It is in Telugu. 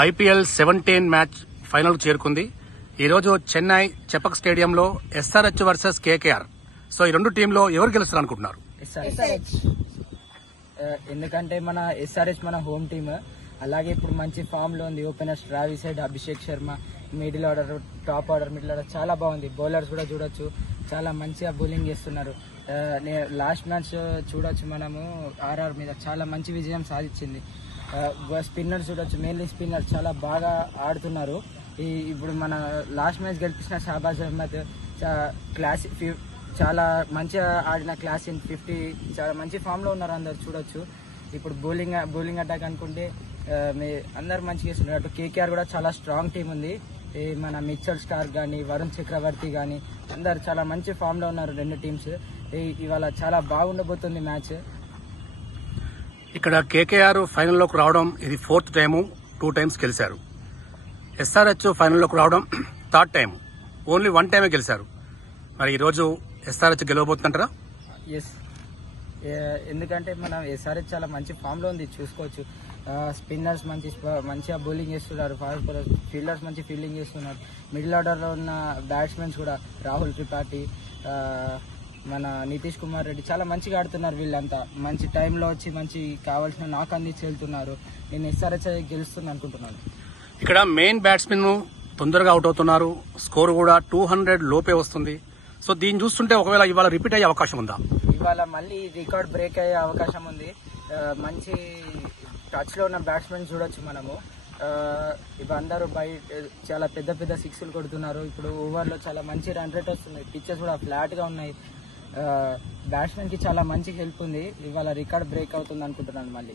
ఐపీఎల్ 17 మ్యాచ్ ఫైనల్ చేరుకుంది. ఈ రోజు చెన్నై చెపక్ స్టేడియంలో ఎస్ఆర్హెచ్ వర్సెస్ కేకేఆర్. సో ఈ రెండు టీంలో ఎవరు గెలుస్తారు అనుకుంటున్నారు? ఎస్ఆర్హెచ్. ఎందుకంటే మన ఎస్ఆర్హెచ్ మన హోమ్ టీమ్. అలాగే ఇప్పుడు మంచి ఫామ్ లో ఉంది. Openers Travis head, Abhishek Sharma, middle order, top order, middle order చాలా బాగుంది. బౌలర్స్ కూడా చూడొచ్చు, చాలా మంచిగా బౌలింగ్ చేస్తున్నారు. లాస్ట్ మ్యాచ్ చూడొచ్చు మనము, ఆర్ఆర్ మీద చాలా మంచి విజయం సాధించింది. స్పిన్నర్స్ చూడొచ్చు, మెయిన్లీ స్పిన్నర్ చాలా బాగా ఆడుతున్నారు. ఇప్పుడు మన లాస్ట్ మ్యాచ్ గెలిపించిన షాబాజ్ అహ్మద్ చాలా మంచిగా ఆడిన క్లాస్ ఇన్ 50 చాలా మంచి ఫామ్ లో ఉన్నారు. అందరు చూడొచ్చు. ఇప్పుడు బౌలింగ్ అటాక్ అనుకుంటే అందరు మంచిగా చేస్తున్నారు. అటు కేకేఆర్ కూడా చాలా స్ట్రాంగ్ టీం ఉంది. మన మిచ్చల్ స్టార్క్ కానీ, వరుణ్ చక్రవర్తి కానీ అందరు చాలా మంచి ఫామ్ లో ఉన్నారు. రెండు టీమ్స్ ఇవాళ చాలా బాగుండబోతుంది మ్యాచ్. ఇక్కడ కేకేఆర్ ఫైనల్లోకి రావడం ఇది 4th టైము, 2 టైమ్స్ గెలిచారు. ఎస్ఆర్హెచ్ ఫైనల్లోకి రావడం 3rd టైం, ఓన్లీ 1 టైమే గెలిచారు. మరి ఈ రోజు ఎస్ఆర్హెచ్ గెలవబోతుందంటారా? ఎస్, ఎందుకంటే మన ఎస్ఆర్హెచ్ చాలా మంచి ఫామ్ లో ఉంది. చూసుకోవచ్చు, స్పిన్నర్స్ మంచిగా బౌలింగ్ చేస్తున్నారు, ఫాస్ట్ బౌలర్స్, ఫీల్డర్స్ మంచి ఫీల్డింగ్ చేస్తున్నారు. మిడిల్ ఆర్డర్ లో ఉన్న బ్యాట్స్మెన్స్ కూడా రాహుల్ త్రిపాఠి, మన నితీష్ కుమార్ రెడ్డి చాలా మంచిగా ఆడుతున్నారు. వీళ్ళంతా మంచి టైంలో వచ్చి మంచి కావాల్సిన నాక్ అందించి వెళ్తున్నారు. నేను ఎస్ఆర్హెచ్ గెలుస్తుంది అనుకుంటున్నాను. ఇక్కడ మెయిన్ బ్యాట్స్మెన్ తొందరగా అవుట్ అవుతున్నారు. స్కోర్ కూడా 200 లోపే వస్తుంది. సో దీన్ని చూస్తుంటే ఒకవేళ ఇవాళ రిపీట్ అయ్యే అవకాశం ఉందా? ఇవాళ మళ్ళీ రికార్డ్ బ్రేక్ అయ్యే అవకాశం ఉంది. మంచి టచ్ లో ఉన్న బ్యాట్స్మెన్ చూడొచ్చు మనము. ఇప్పుడు అందరూ చాలా పెద్ద పెద్ద సిక్స్లు కొడుతున్నారు. ఇప్పుడు ఓవర్ లో చాలా మంచి రన్ రేట్ వస్తుంది. పిచ్చెస్ కూడా ఫ్లాట్ గా ఉన్నాయి. బ్యాట్స్మెన్ కి చాలా మంచి హెల్ప్ ఉంది. ఇవాళ రికార్డ్ బ్రేక్ అవుతుంది అనుకుంటున్నాను మళ్ళీ.